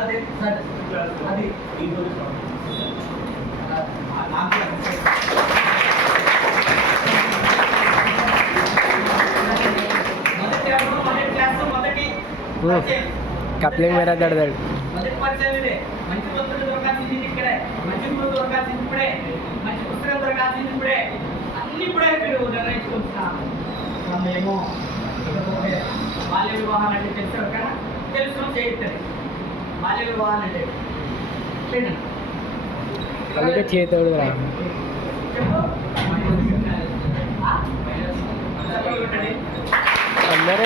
అదే సార్ అది కప్లింగ్ మేర దడదడు మొదటి పరిచయం ఇదే. మంచి పుస్తకాలు దొరకాల్సింది ఇక్కడే, మంచి గురువు దొరకాల్సింది ఇప్పుడే, మంచి పుస్తకాలు దొరకాల్సింది ఇప్పుడే, అన్ని ఇప్పుడే మీరు నిర్ణయించుకుంటున్నాను. ఏమో బాల్య వివాహాలు అంటే తెలుసు కదా, తెలుసు చేయిస్తారు. బాల్య వివాహాలు అంటే అందుకే చేతోడు రా చెప్పు అందరూ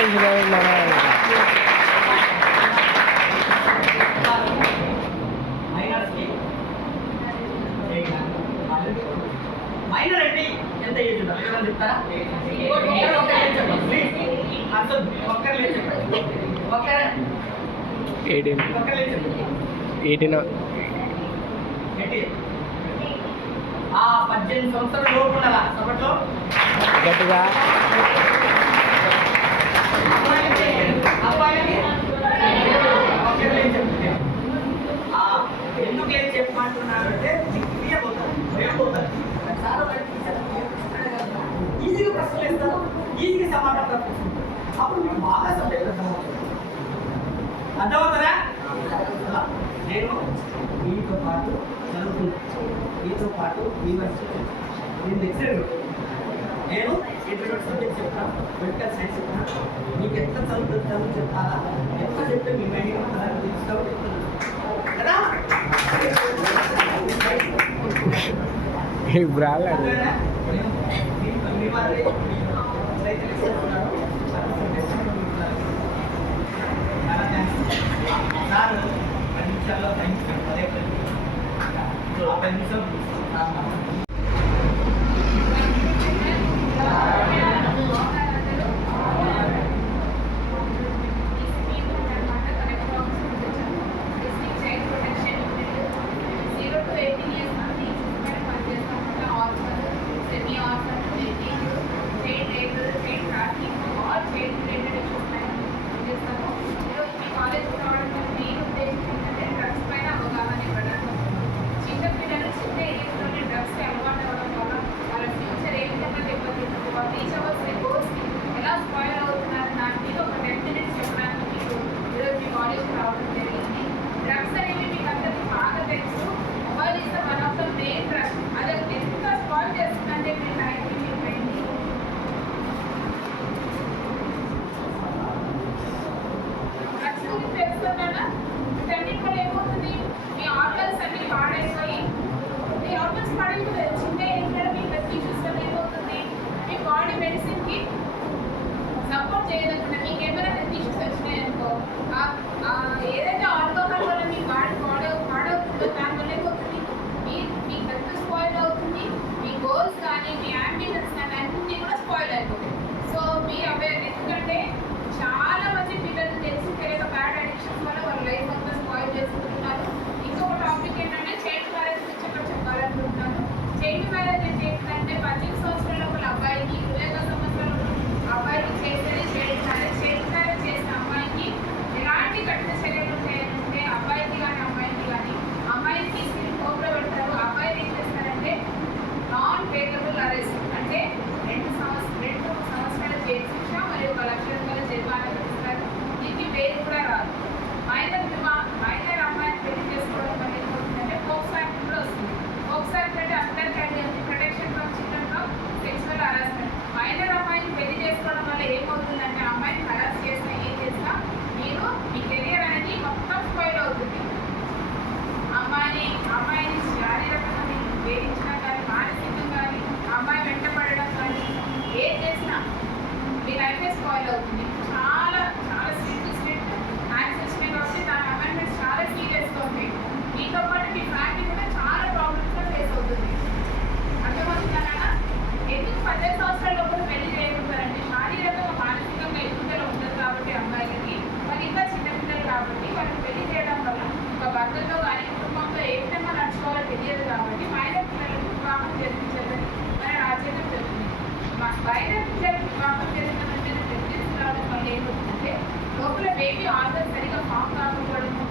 మైనర్ అంటే ఎంత ఏజ్ ఉండాలి చెప్తారా? ఒక్కరు 18 సంవత్సరాల లోపు ఉండాలా సపట్లో గట్టిగా ఎందుకు ఏం చెప్పమంటున్నారు అంటే ఈజీగా ప్రశ్నలు ఇస్తారు, ఈజీగా సమాధానం అప్పుడు మీకు బాగా అర్థమవుతుందా? నేను మీతో పాటు చదువుతున్నాను, మీతో పాటు మీ వర్షం నేను లెక్చరర్, నేను ఇంటర్మీడియట్ సబ్జెక్ట్ చెప్తాను, మెడికల్ సైన్స్ చెప్తాను. మీకు ఎంత చదువు చెప్తారా, ఎంత చెప్తే మీ మైండ్ తెలుస్తావు చెప్తున్నాను కదా. బ్రాలాడు సార్ 10 నిమిషాల్లో అదే 10 నిమిషాలు సపోర్ట్ చేయకుండా మీకు ఏమైనా హెల్త్ ఇష్యూస్ వచ్చినాయనుకో ఏదైతే ఆల్కహాల్ వల్ల మీ బాడీ పాడవుతుందో దానివల్ల పోతుంది, మీ హెల్త్ స్పాయిల్ అవుతుంది, మీ గోల్స్ కానీ మీ అంబిషన్స్ కానీ అన్నీ కూడా స్పాయిల్ అయిపోతాయి. సో మీరు అవేర్, ఎందుకంటే చాలా మంది పిల్లలు తెలిసి తెలియక బ్యాడ్ అడిక్షన్స్ వల్ల వాళ్ళ లైఫ్ అంతా స్పాయిల్ చేసుకుంటున్నారు. ఇంకొక టాపిక్ ఏంటంటే చైల్డ్ మ్యారేజ్ గురించి ఇక్కడ చెప్పాలనుకుంటున్నాను. చైల్డ్ మ్యారేజ్ అంటే ఏంటంటే 18 సంవత్సరాల ఒక అబ్బాయికి 21 సంవత్సరాల అబ్బాయికి చేసేది చైల్డ్ మ్యారేజ్. చైల్డ్ మ్యారేజ్ చేసిన అమ్మాయికి ఎలాంటి కఠిన చర్యలు ఉంటాయంటే అబ్బాయికి కానీ అమ్మాయికి కానీ, అమ్మాయిని తీసుకుని కోర్టులో పెడతారు. అబ్బాయిని ఏం చేస్తారంటే నాన్ పేటబుల్ అరెస్ట్ అంటే 2 సంవత్సరాల జైలు శిక్ష మరియు 1 లక్ష రూపాయల జరిమానా విధిస్తారు. దీనికి పేరు కూడా రాదు. మైనర్ అమ్మాయిని పెళ్లి చేసుకోవడం వల్ల ఏమవుతుందంటే పోక్సో యాక్ట్ కూడా వస్తుంది. పోక్సో యాక్ట్ అంటే under protection from children from sexual harassment. Minor అమ్మాయిని పెళ్లి చేసుకోవడం వల్ల ఏమవుతుందంటే అమ్మాయిని హరాస్ చేసినా ఏం చేసినా మీరు మీ కెరియర్ అనేది మొత్తం స్పాయిల్ అవుతుంది. అమ్మాయిని శారీరకంగా మీరు వేధించినా కానీ, మానసికంగా కానీ, అమ్మాయి వెంటపడడం కానీ ఏం చేసినా మీ లైఫే స్పాయిల్ అవుతుంది. చాలా చాలా స్ట్రిక్ట్ యాక్ట్స్ వచ్చినాయి కాబట్టి దాని అమెండ్మెంట్స్ చాలా సీరియస్గా ఉంటాయి. మీతో పాటు మీ ఫ్యామిలీ కూడా చాలా ప్రాబ్లమ్స్గా ఫేస్ అవుతుంది. అర్థమవుతుందన్నా? ఎందుకు 18 సంవత్సరాల లోపల పెళ్లి చేయకుంటారంటే శారీరకంగా మానసికంగా ఎదుగుదల ఉంటుంది కాబట్టి అమ్మాయిలకి, మరి ఇంకా చిన్నపిల్లలు కాబట్టి వాళ్ళకి పెళ్లి చేయడం వల్ల ఒక భర్తతో కానీ కుటుంబంలో ఏ విధంగా నడుచుకోవాలో తెలియదు కాబట్టి మైనర్ పిల్లలకు వివాహం జరిపించాలని మన రాజ్యాంగం చెప్తుంది. మైనర్ పిల్లలకు వివాహం జరిగిన ప్రెగ్నెన్సీ రావడం వల్ల ఏమవుతుందంటే లోపల బేబీ ఆర్గన్స్ సరిగా ఫామ్ కాకపోవడము,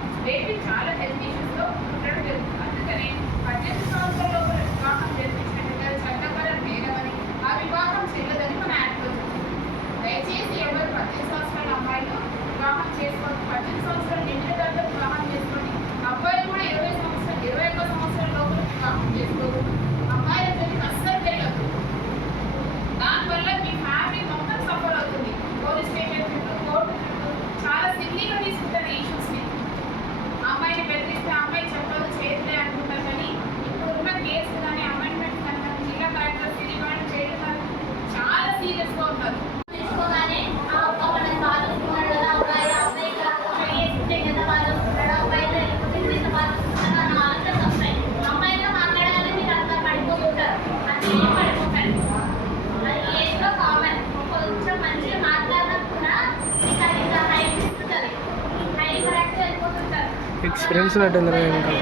చేసుకోండి. 18 సంవత్సరాలు నిండిన తర్వాత వివాహం చేసుకోండి. అబ్బాయిలు కూడా 21 సంవత్సరాల లోపల వివాహం చేసుకోరు. అమ్మాయిల జోలికి అస్సలు వెళ్ళదు. దానివల్ల మీ ఫ్యామిలీ మొత్తం సఫర్ అవుతుంది. పోలీస్ స్టేషన్ చుట్టూ, కోర్టు చుట్టూ చాలా సిల్లీగా తీసుకుంటారు ఈ ఇష్యూస్ని. అమ్మాయిని బెదిరిస్తే అమ్మాయి చెప్పదు, చేయట్లే అనుకుంటారు. కానీ ఇప్పుడున్న కేసు కానీ అమెండ్మెంట్ కానీ జిల్లా కలెక్టర్ తిరిగి చేయడం కానీ చాలా సీరియస్గా ఉన్నారు. తీసుకోగానే ఆ అబ్బాయి మనకి బాగా వస్తున్నాడు కదా, అబ్బాయి చేస్తుంటే కదా బాగా వస్తున్నాడు, అబ్బాయి వెళ్ళిపోతే బాగా వస్తున్నాడు అన్న ఆలోచన వస్తాయి. అమ్మాయితో మాట్లాడాలని మీరు అంతా పడిపోతుంటారు. అది ఏం పడిపోకండి. అది ఏజ్లో కామన్. కొంచెం మంచిగా మాట్లాడినా కూడా మీకు అది ఇంకా హైప్ ఇస్తుంది. హై కరెక్ట్ వెళ్ళిపోతుంటారు. ఎక్స్పీరియన్స్ ఉన్నట్టుంది ఇంకా.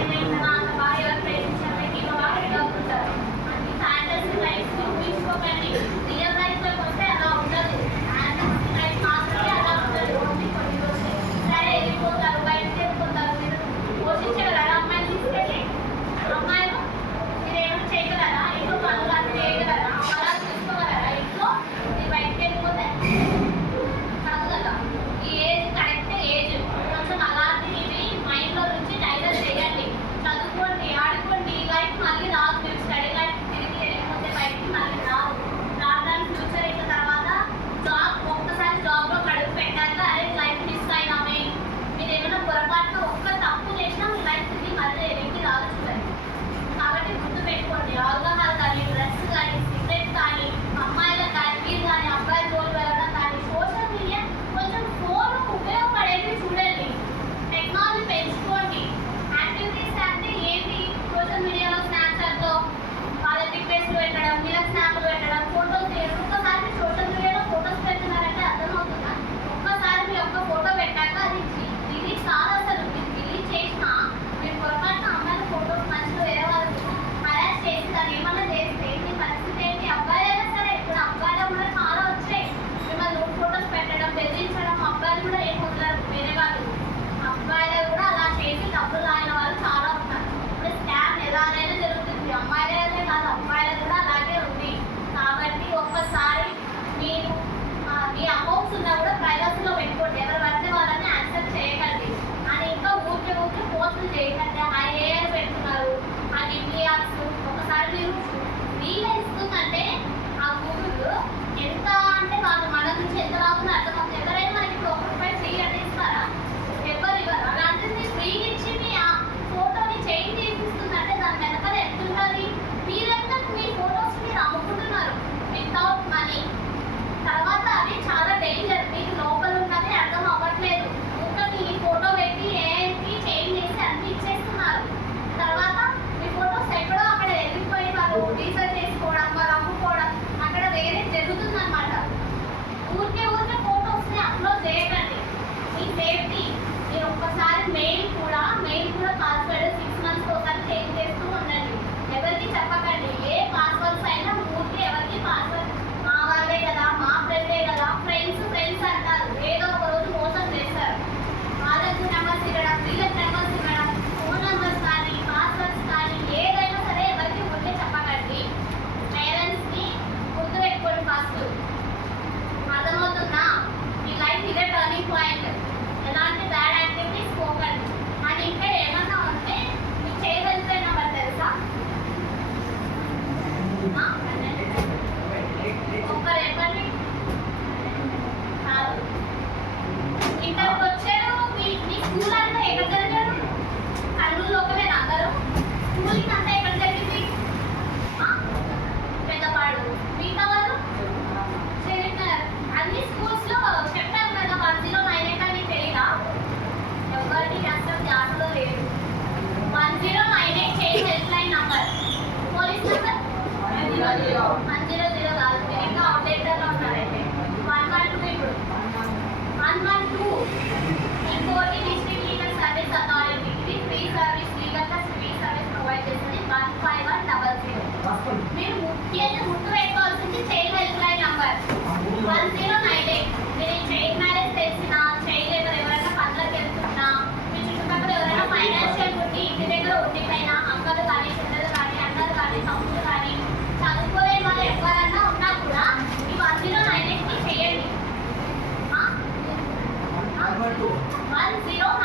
కాబట్టి గుర్తు పెట్టుకోండి. ఆల్కహాల్ కానీ, డ్రగ్స్ కానీ, సిగరెట్ కానీ, అమ్మాయిలకు కానీ, మీరు కానీ అబ్బాయి రోజు వెళ్ళడం కానీ, సోషల్ మీడియా కొంచెం ఫోన్ ఉపయోగపడేది చూడండి. టెక్నాలజీ పెంచుకోండి. యాక్టివిటీస్ అంటే ఏంటి? సోషల్ మీడియాలో స్నాప్చాట్లో వాళ్ళ పిక్చర్స్ పెట్టడం, మీరు స్నాప్లు పెట్టడం, ఫోటోస్ తీయడం. ఒక్కసారి సోషల్ మీడియాలో ఫోటోస్ పెడుతున్నారంటే అర్థమవుతుందా? ఒక్కసారి మీ యొక్క ఫోటో పెట్టాక అది డిలీట్ కాదు. అసలు మీరు డిలీట్ చేసినా మీరు పొరపాటున అమ్మాయిల ఫోటోస్ మంచిగా వేరే వాళ్ళు హరాస్ చేసి దాన్ని ఏమన్నా చేస్తే మీ పరిస్థితి ఏంటి? అబ్బాయిలైనా సరే, ఇప్పుడు అబ్బాయిలు కూడా చాలా వచ్చాయి. మిమ్మల్ని ఫోటోస్ పెట్టడం, బెదిరించడం. అబ్బాయిలు కూడా ఏం వదలరు వేరే వాళ్ళు. అబ్బాయిలు కూడా అలా చేసి డబ్బులు లాగిన వాళ్ళు చాలా ఉన్నారు. ఇప్పుడు స్కామ్ ఎలాగైనా జరుగుతుంది. అమ్మాయిలే కాదు, అబ్బాయిలు కూడా అలాగే ఉంది. కాబట్టి ఒక్కసారి మీరు మీ అకౌంట్స్ ఉన్నా కూడా ప్రైవసీలో పెట్టుకోండి. ఎవరు పడితే వాళ్ళని యాక్సెప్ట్ చేయకండి. అని ఇంకా ఊరికే పోస్టులు చేయకండి. ఏ పెడుతున్నారు అని మీ యాప్స్ ఒకసారి మీరు ఫ్రీగా ఇస్తుందంటే ఆ గూగుల్ ఎంత అంటే వాళ్ళు మన నుంచి ఎంత లాభంలో అర్థమవుతుంది. ఎవరైనా మనకి ఇప్పుడు ₹1 ఫ్రీ అంటే ఇస్తారా? ఎవరు ఇవ్వరు. అలాంటిది ఫ్రీగా ఇచ్చి మీ ఆ ఫోటోని చేంజ్ చేసిస్తుందంటే దాని వెనకాల ఎంత ఉంటుంది? మీరంతా మీ ఫొటోస్ మీరు అమ్ముకుంటున్నారు వితౌట్ మనీ. తర్వాత అవి చాలా డేంజర్. మీకు లోపల ఉన్నది అర్థం అవ్వట్లేదు. ఇంకా మీ ఫోటో పెట్టి ఏంటి చేంజ్ చేసి అన్ని ఇచ్చేస్తున్నారు. తర్వాత మీ ఫొటోస్ ఎక్కడో అక్కడ వెళ్ళిపోయి వాళ్ళు రీసెర్చ్ చేసుకోవడం, వాళ్ళు అమ్ముకోవడం అక్కడ వేరే జరుగుతుందన్నమాట. ఊరికే ఫొటోస్ని అప్లోడ్ చేయకండి. మీ సేఫ్టీ. మీరు ఒక్కసారి మెయిల్ కూడా పాస్వర్డ్ 6 months ఒకసారి చేంజ్ చేస్తూ ఉండండి. ఎవరికి చెప్పకండి. ఏ పాస్వర్డ్స్ అయినా ఊరికే ఎవరికి పాస్వర్డ్ మా వాళ్ళే కదా, మా ఫ్రెండే కదా, ఫ్రెండ్స్ అంటారు. ఏదో ఒక రోజు మోసం చేస్తారు. వాళ్ళకి నెంబర్స్ ఇవ్వడం, వీళ్ళకి నెంబర్స్ ఇవ్వడం, ఫోన్ నెంబర్స్ కానీ, పాస్వర్డ్స్ కానీ ఏదైనా సరే ఎవరికి ముందే చెప్పకండి. పేరెంట్స్ని గుర్తు పెట్టుకోండి ఫస్ట్. అర్థమవుతుందా? మీ లైఫ్ ఇదే టర్నింగ్ పాయింట్. ఎలాంటి బ్యాడ్ యాక్టివిటీస్ పోకండి. అని ఇంకా ఏమన్నా ఉంటే మీకు చేయగలిగితే నెంబర్ తెలుసా? 10